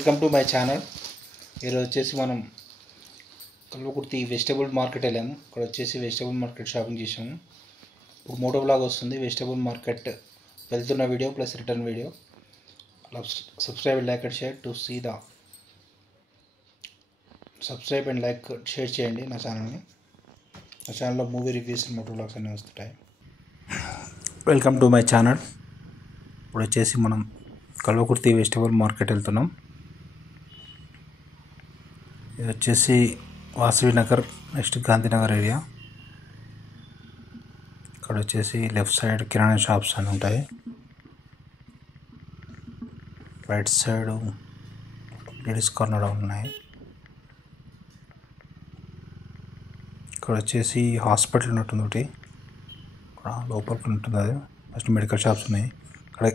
Welcome to my channel. ఈరోజు వచ్చేసి మనం కల్వకుర్తి వెజిటబుల్ మార్కెట్ వెళ్ళాము. ఇక్కడ వచ్చేసి వెజిటబుల్ మార్కెట్ షాపింగ్ చేసాము. ఇప్పుడు మోటో బ్లాగ్ వస్తుంది. వెజిటబుల్ మార్కెట్ వెళ్తున్న video plus return video. Subscribe like and share to see the subscribe and like share చేయండి నా ఛానల్ని. నా ఛానల్లో మూవీ రివ్యూస్ మోటో బ్లాగ్స్ అన్నీ వస్తుంటాయి. Welcome to my channel. ఇప్పుడు వచ్చేసి మనం కల్వకుర్తి వెజిటబుల్ మార్కెట్ వెళ్తున్నాం. ఇది వచ్చేసి వాసవి నగర్ నెక్స్ట్ గాంధీనగర్ ఏరియా. ఇక్కడ వచ్చేసి లెఫ్ట్ సైడ్ కిరాణా షాప్స్ అని ఉంటాయి, రైట్ సైడ్ లేడీస్ కార్నర్ ఉన్నాయి. ఇక్కడ వచ్చేసి హాస్పిటల్ ఉన్నట్టుంది ఒకటి, ఇక్కడ లోపలికి ఉంటుంది. అది ఫస్ట్ మెడికల్ షాప్స్ ఉన్నాయి. ఇక్కడ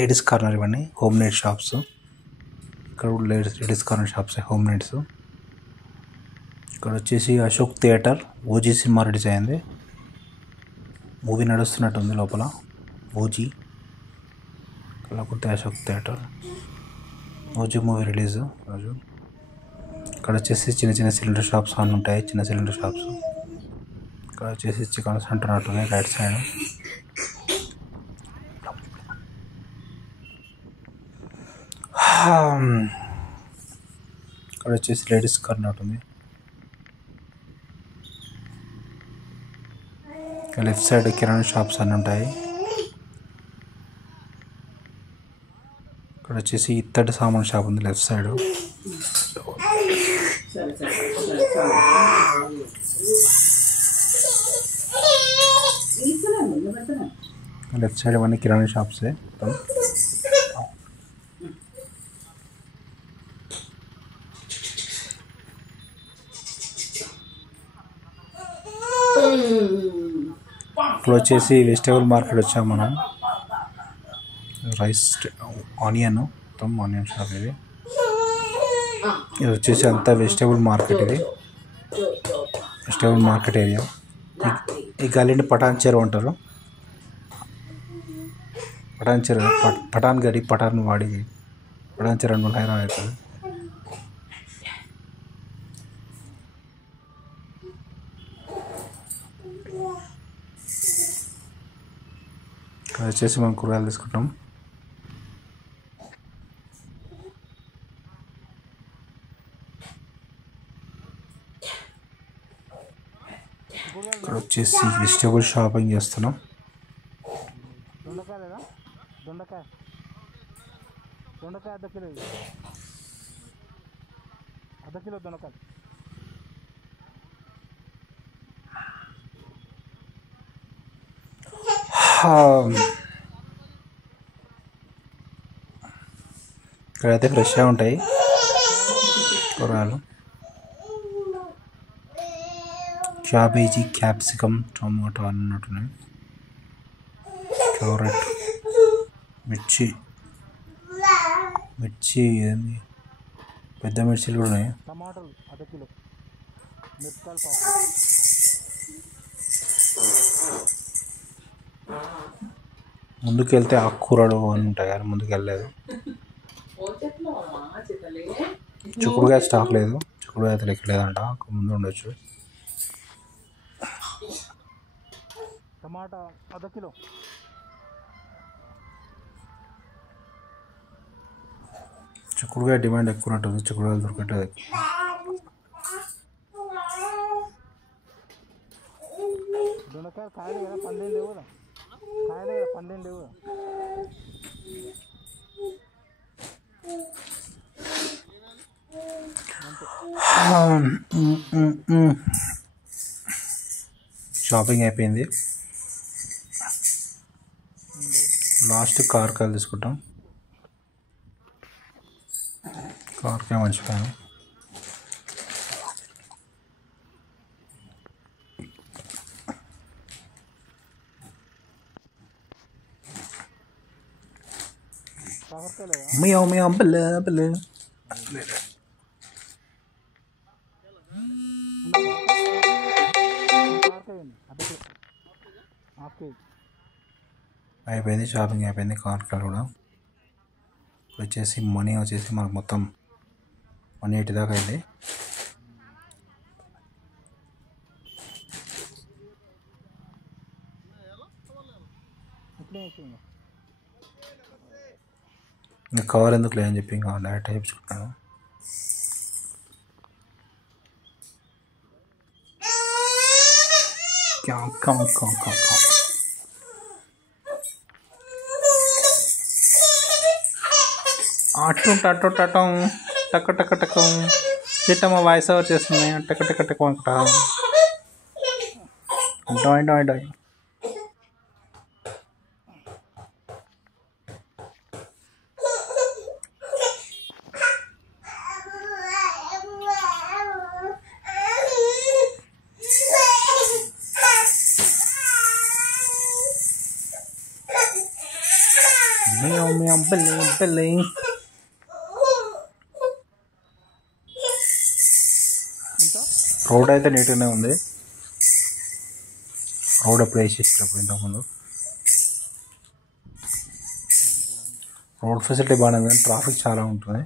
లేడీస్ కార్నర్, ఇవన్నీ హోమ్ నీడ్ షాప్స్. ఇక్కడ ladies corner shops home needs. ఇక్కడ వచ్చేసి Ashok theatre OG cinema release అయింది. మూవీ నడుస్తున్నట్టుంది లోపల. OG Kalwakurthy Ashok theatre OG movie release రోజు. ఇక్కడ వచ్చేసి చిన్న చిన్న సిలిండర్ షాప్స్ అన్నీ ఉంటాయి, చిన్న సిలిండర్ షాప్స్. ఇక్కడ వచ్చేసి చికెన్ సెంటర్ ఉంటుంది రైట్ సైడ్. ఇక్కడ వచ్చేసి లేడీస్ కార్నర్ ఉంటుంది. లెఫ్ట్ సైడ్ కిరాణా షాప్స్ అన్నీ ఉంటాయి. ఇక్కడ వచ్చేసి ఇత్తడి సామాన్ షాప్ ఉంది లెఫ్ట్ సైడ్. లెఫ్ట్ సైడ్ ఇవన్నీ కిరాణా షాప్సే. ఇప్పుడు వచ్చేసి వెజిటేబుల్ మార్కెట్ వచ్చాము మనం. రైస్ ఆనియన్ మొత్తం ఆనియన్ షాప్ ఇది. ఇది వచ్చేసి అంతా వెజిటేబుల్ మార్కెట్. ఇది వెజిటేబుల్ మార్కెట్ ఏరియా. ఈ గల్లీని పటాన్ చెరువు అంటారు. పటాన్ చెరువు, పటాన్ గడి, పటాన్ వాడి, పటాన్ చెరువు అని హైరాన్ అవుతుంది. ఇక్కడ వచ్చేసి మనం కూరగాయలు తీసుకుంటాం. ఇక్కడ వచ్చేసి వెజిటేబుల్ షాపింగ్ చేస్తున్నాం. దొండకాయ అర్ధ కిలో దొండకాయ. ఇక్కడైతే ఫ్రెష్గా ఉంటాయి కూరగాయలు. క్యాబేజీ, క్యాప్సికమ్, టమాటో అన్నట్టున్నాయి. క్యారెట్, మిర్చి ఏంది పెద్ద మిర్చిలు కూడా ఉన్నాయి. టమాటాలు అర్ధ కిలో, మిరపకాయలు ముందుకు వెళ్తే ఆకుకూరలు అని ఉంటాయి కానీ ముందుకు వెళ్ళలేదు. చిక్కుడుకాయ స్టాక్ లేదు, చిక్కుడుకాయ అయితే లెక్క లేదంట, ముందు ఉండొచ్చు. టమాటా అర్ధ కిలో. చిక్కుడుకాయ డిమాండ్ ఎక్కువ ఉంటుంది, చిక్కుడుకాయలు దొరకట్లేదు. దొండకాయ కాయలు కదా, పందేం లేవు కదా, కాయలే కదా, పందేం లేవు కదా. షాపింగ్ అయిపోయింది. లాస్ట్ కారకాయలు తీసుకుంటాం. కారకాయ మర్చిపోయాను. మియావ్ మియావ్ బల్ల బల్ల. అయిపోయింది, షాపింగ్ అయిపోయింది. కార్లు కూడా వచ్చేసి మనీ వచ్చేసి మనకు మొత్తం 180 దాకా అయింది. ఇంకా కవర్ ఎందుకు లేదని చెప్పి ఇంకా డైరెక్ట్ చేయించుకుంటాను. అటు టటు టటం టక్క టక్క టక్కం చిట్టమ్మ వాయిస్ ఓవర్ చేస్తుంది. టక్క టక్క టక్క వంట డాయ్ డాయ్ డాయ్. రోడ్ అయితే నీట్గానే ఉంది. రోడ్ ఎప్పుడు వేసేసినప్పుడు ఇంతకుముందు రోడ్ ఫెసిలిటీ బాగానే ఉంది, కానీ ట్రాఫిక్ చాలా ఉంటుంది.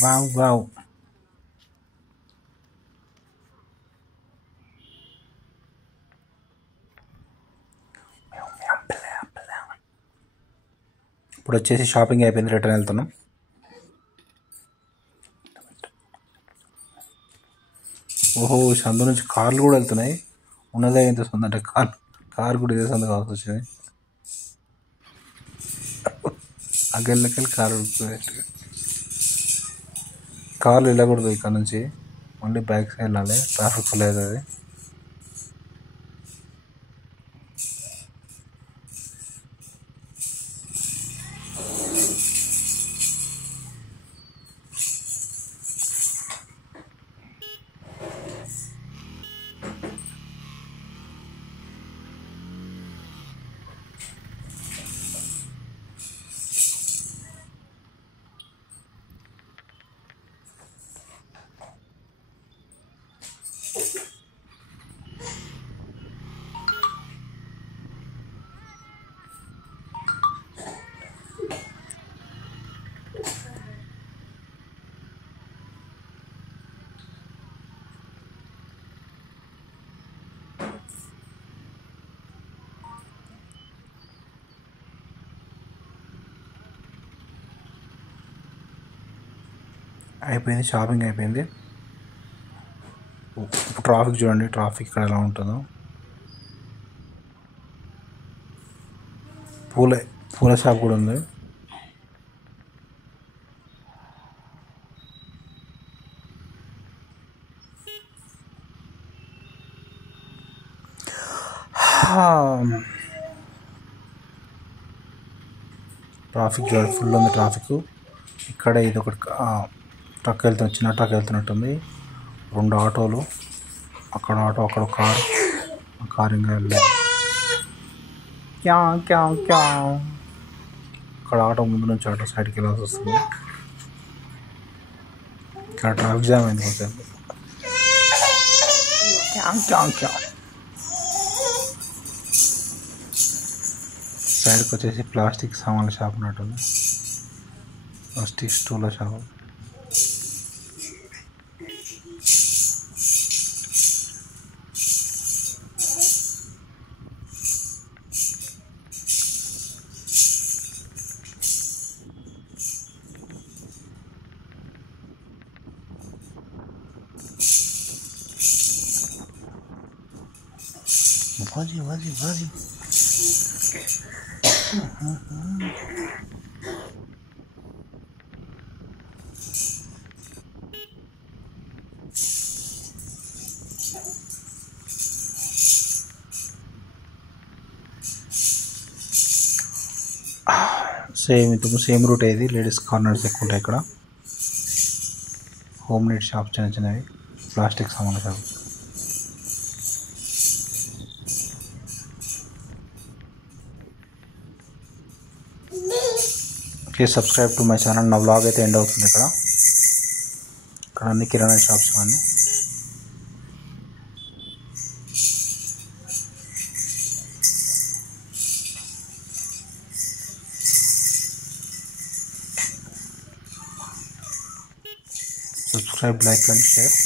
Wow wow. ఇప్పుడు వచ్చేసి షాపింగ్ అయిపోయింది, రిటర్న్ వెళ్తున్నాం. ఓహో, సందు నుంచి కార్లు కూడా వెళ్తున్నాయి. ఉన్నదే ఎంత సందు అంటే కార్ కూడా ఇదే సందు కావాల్సి వచ్చింది. అగ్గెళ్ళకెళ్ళి కారు కార్లు వెళ్ళకూడదు ఇక్కడ నుంచి, ఓన్లీ బైక్స్ వెళ్ళాలి. ట్రాఫిక్ లేదు అది. అయిపోయింది, షాపింగ్ అయిపోయింది. ఇప్పుడు ట్రాఫిక్ చూడండి, ట్రాఫిక్ ఇక్కడ ఎలా ఉంటుందో. పూల షాప్ కూడా ఉంది. ట్రాఫిక్ చూడండి, ఫుల్ ఉంది ట్రాఫిక్. ఇక్కడ ఇది ఒకటి ట్రక్ వెళ్తున్న, చిన్న ట్రక్ వెళ్తున్నట్టుంది. 2 ఆటోలు, అక్కడ ఆటో, అక్కడ కార్ ఇంకా వెళ్ళాలి. ఇక్కడ ఆటో ముందు నుంచి ఆటో సైడ్కి వెళ్ళాల్సి వస్తుంది. ఇక్కడ ట్రాఫిక్ జామ్ అయింది కొంచెం. సైడ్కి వచ్చేసి ప్లాస్టిక్ సామాన్ల షాప్ ఉన్నట్టుంది, ప్లాస్టిక్ స్టూల షాప్. వాజీ సేమ్ రూట్ ఏది, లేడీస్ కార్నర్స్ ఎక్కువ ఉంటాయి ఇక్కడ. హోమ్ మేడ్ షాప్స్ చిన్న చిన్నవి, ప్లాస్టిక్ సామాన్ల shop. Please subscribe to my channel. నా వ్లాగ్ అయితే ఎండ్ అవుతుంది ఇక్కడ అన్ని కిరాణా షాప్స్ అన్నీ. Subscribe, like and share.